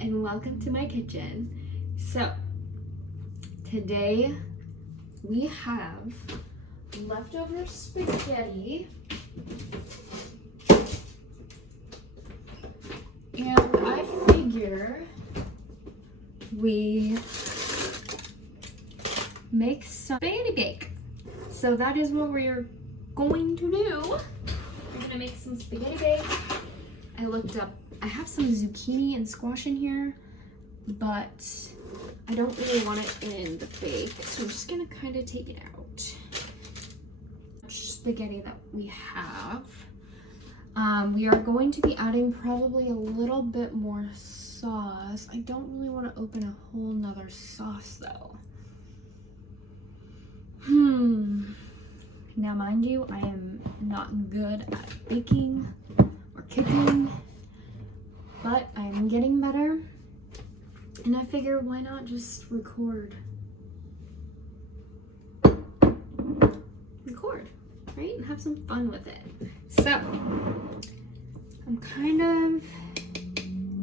and welcome to my kitchen. So today we have leftover spaghetti and I figure we make some spaghetti bake. So that is what we're going to do. We're gonna make some spaghetti bake. I looked up, I have some zucchini and squash in here, but I don't really want it in the bake, so I'm just gonna kind of take it out. Spaghetti that we have. We are going to be adding probably a little bit more sauce. I don't really want to open a whole nother sauce though. Now mind you, I am not good at baking or cooking, but I'm getting better, and I figure why not just record, right, and have some fun with it. So I'm kind of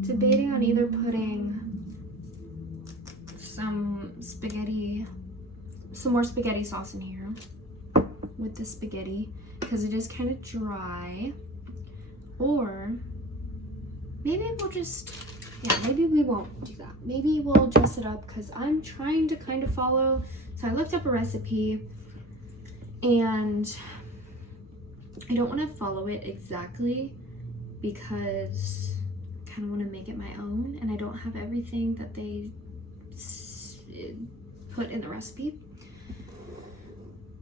debating on either putting some more spaghetti sauce in here with the spaghetti because it is kind of dry, or maybe we'll just, maybe we won't do that. Maybe we'll dress it up because I'm trying to kind of follow. So I looked up a recipe and I don't want to follow it exactly because I kind of want to make it my own, and I don't have everything that they put in the recipe.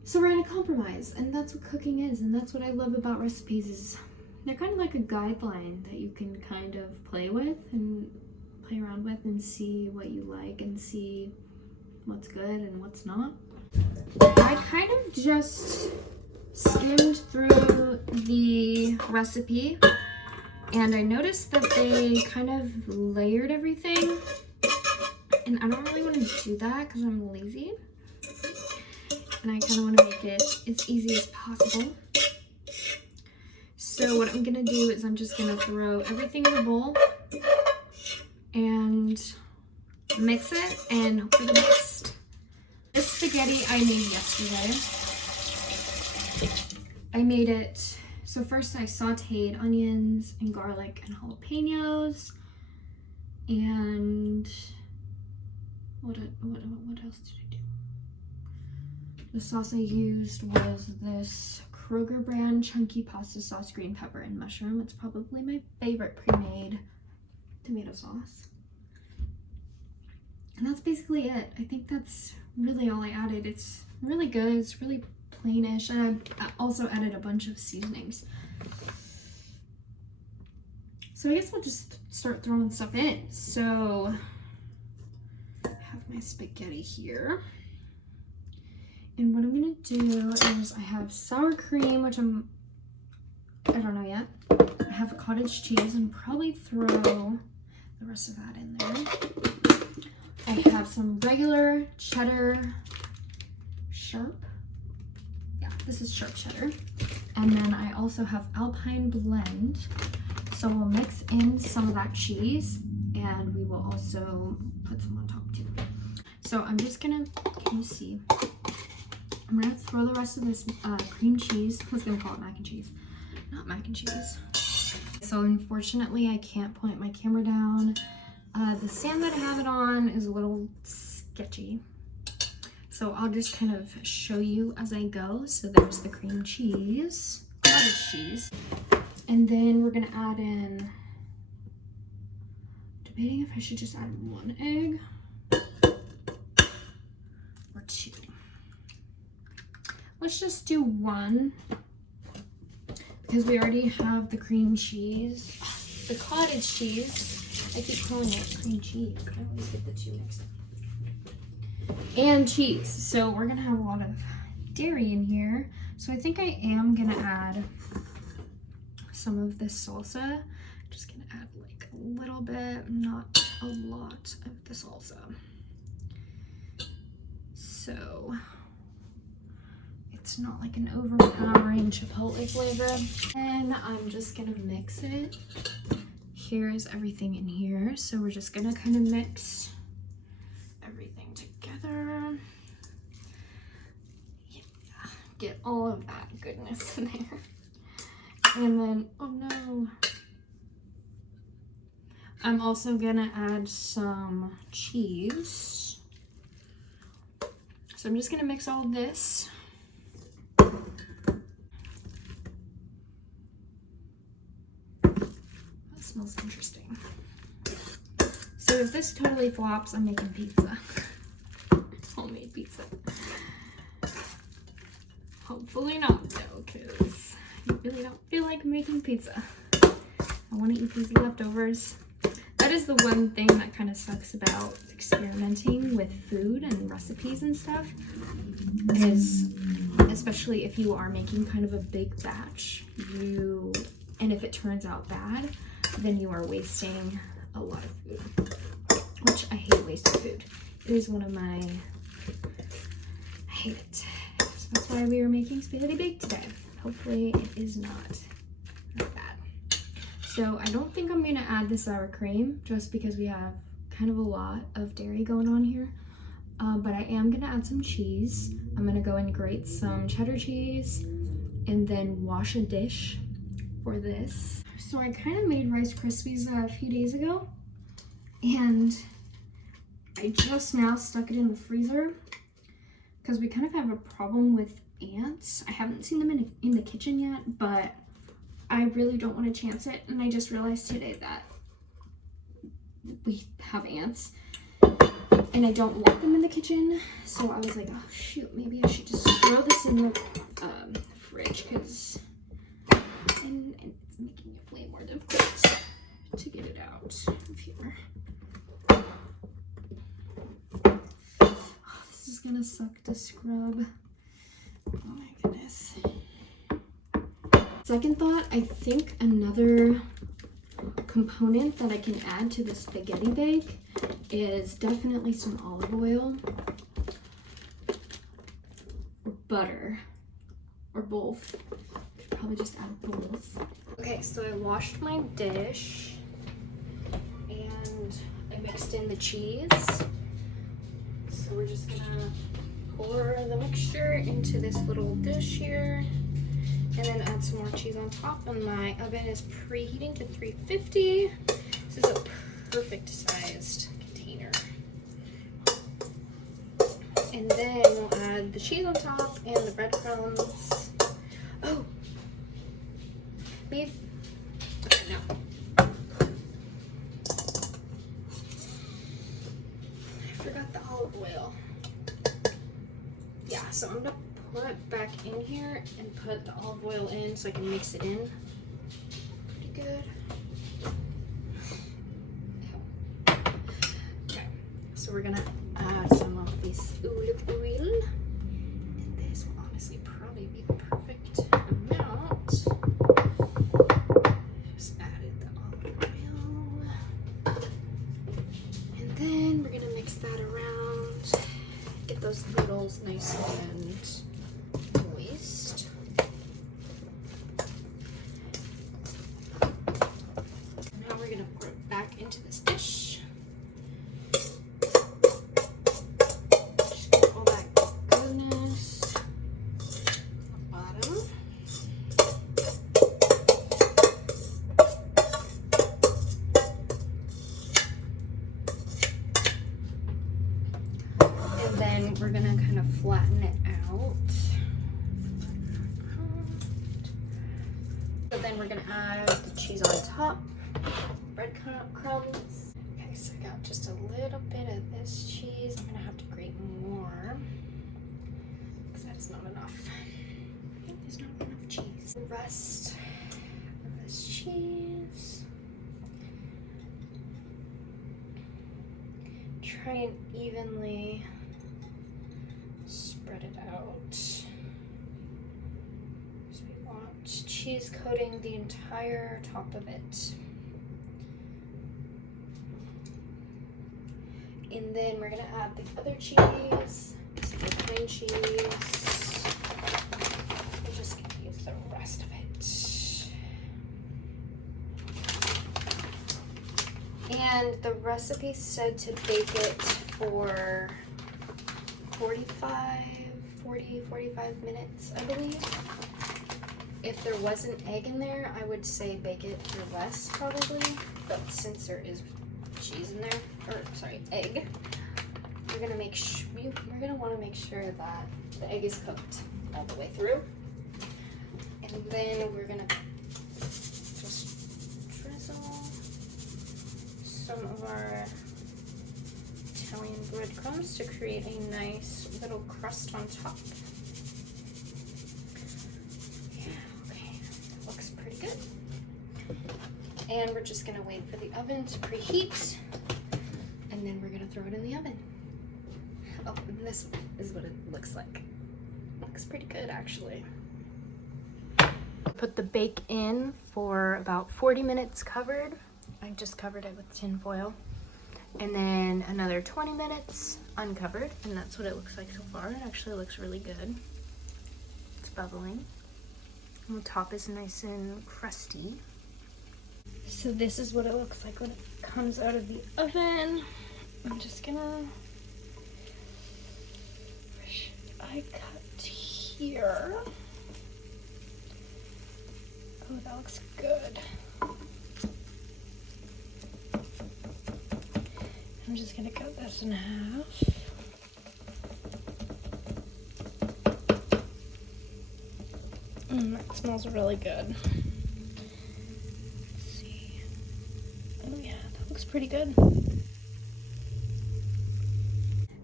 So we're gonna compromise, and that's what cooking is, and that's what I love about recipes is they're kind of like a guideline that you can kind of play with and play around with and see what you like and see what's good and what's not. I kind of just skimmed through the recipe and I noticed that they kind of layered everything, and I don't really want to do that because I'm lazy. And I kind of want to make it as easy as possible. So what I'm going to do is I'm just going to throw everything in a bowl and mix it and hope for the best. This spaghetti I made yesterday. I made it, so first I sauteed onions and garlic and jalapenos, and what else did I do? The sauce I used was this Kroger brand chunky pasta sauce, green pepper, and mushroom. It's probably my favorite pre-made tomato sauce. And that's basically it. I think that's really all I added. It's really good. It's really plainish. And I also added a bunch of seasonings. So I guess I'll just start throwing stuff in. So I have my spaghetti here. And what I'm gonna do is I have sour cream, which I don't know yet. I have cottage cheese and probably throw the rest of that in there. I have some regular cheddar, sharp. Yeah, this is sharp cheddar. And then I also have Alpine Blend. So we'll mix in some of that cheese and we will also put some on top too. So I'm just gonna, can you see? I'm gonna throw the rest of this cream cheese. I was gonna call it mac and cheese, not mac and cheese. So unfortunately, I can't point my camera down. The stand that I have it on is a little sketchy. So I'll just kind of show you as I go. So there's the cream cheese, cottage cheese. And then we're gonna add in, debating if I should just add one egg or two. Let's just do one because we already have the cream cheese, the cottage cheese. I keep calling it cream cheese. I always get the two mixed up. And cheese. So we're gonna have a lot of dairy in here. So I think I am gonna add some of this salsa. Just gonna add like a little bit, not a lot of the salsa. So it's not like an overpowering chipotle flavor. And I'm just gonna mix it here is everything in here. So we're just gonna kind of mix everything together. Yeah, get all of that goodness in there. And then, oh no. I'm also gonna add some cheese. So I'm just gonna mix all of this. Smells interesting. So if this totally flops, I'm making pizza. Homemade pizza. Hopefully not though, because I really don't feel like making pizza. I want to eat these leftovers. That is the one thing that kind of sucks about experimenting with food and recipes and stuff, is especially if you are making kind of a big batch, and if it turns out bad, then you are wasting a lot of food, which I hate wasting food. It is one of my, I hate it. So that's why we are making spaghetti bake today. Hopefully it is not bad. So I don't think I'm gonna add the sour cream just because we have kind of a lot of dairy going on here. But I am gonna add some cheese. I'm gonna go and grate some cheddar cheese and then wash a dish for this. So I kind of made Rice Krispies a few days ago, and I just now stuck it in the freezer because we kind of have a problem with ants. I haven't seen them in the kitchen yet, but I really don't want to chance it. And I just realized today that we have ants and I don't want them in the kitchen. So I was like, oh shoot, maybe I should just throw this in the fridge because and it's making it way more difficult to get it out of here. Oh, this is gonna suck to scrub. Oh my goodness. Second thought, I think another component that I can add to the spaghetti bake is definitely some olive oil or butter or both. Probably just add both. Okay, so I washed my dish and I mixed in the cheese. So we're just gonna pour the mixture into this little dish here and then add some more cheese on top. And my oven is preheating to 350. This is a perfect sized container. And then we'll add the cheese on top and the breadcrumbs. Oh, beef. Okay, no. I forgot the olive oil. Yeah, so I'm gonna pour it back in here and put the olive oil in so I can mix it in. Pretty good. Okay, so we're gonna add some of this olive oil. And this will honestly probably be the perfect amount. Just added the olive oil. And then we're gonna mix that around. Get those noodles nice and moist. Now we're gonna pour it back into this dish. Just get all that goodness on the bottom. And then we're gonna kind of flatten it out. So then we're gonna add the cheese on top, breadcrumbs. Okay, so I got just a little bit of this cheese. I'm gonna have to grate more because that is not enough. I think there's not enough cheese. The rest of this cheese. Try and evenly spread it out. So we want cheese coating the entire top of it. And then we're gonna add the other cheese, so the plain cheese. We're just gonna use the rest of it. And the recipe said to bake it for 45 minutes, I believe. If there was an egg in there, I would say bake it for less probably, but since there is cheese in there, or sorry, egg, we're gonna want to make sure that the egg is cooked all the way through. And then we're gonna just drizzle some of our Italian breadcrumbs to create a nice little crust on top. Good. And we're just gonna wait for the oven to preheat, and then we're gonna throw it in the oven. Oh, and this is what it looks like. Looks pretty good, actually. Put the bake in for about 40 minutes covered. I just covered it with tin foil. And then another 20 minutes uncovered, and that's what it looks like so far. It actually looks really good. It's bubbling. And the top is nice and crusty. So this is what it looks like when it comes out of the oven. I'm just gonna, where should I cut here? Oh, that looks good. I'm just gonna cut this in half. That smells really good. Let's see. Oh yeah, that looks pretty good.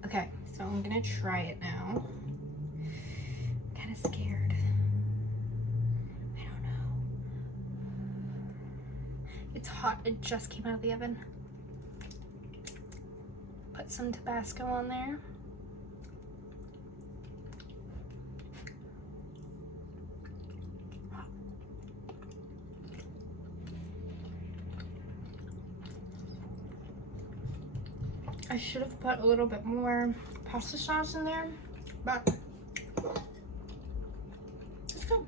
Okay, so I'm gonna try it now. I'm kind of scared. I don't know. It's hot, it just came out of the oven. Put some Tabasco on there. I should have put a little bit more pasta sauce in there, but it's good.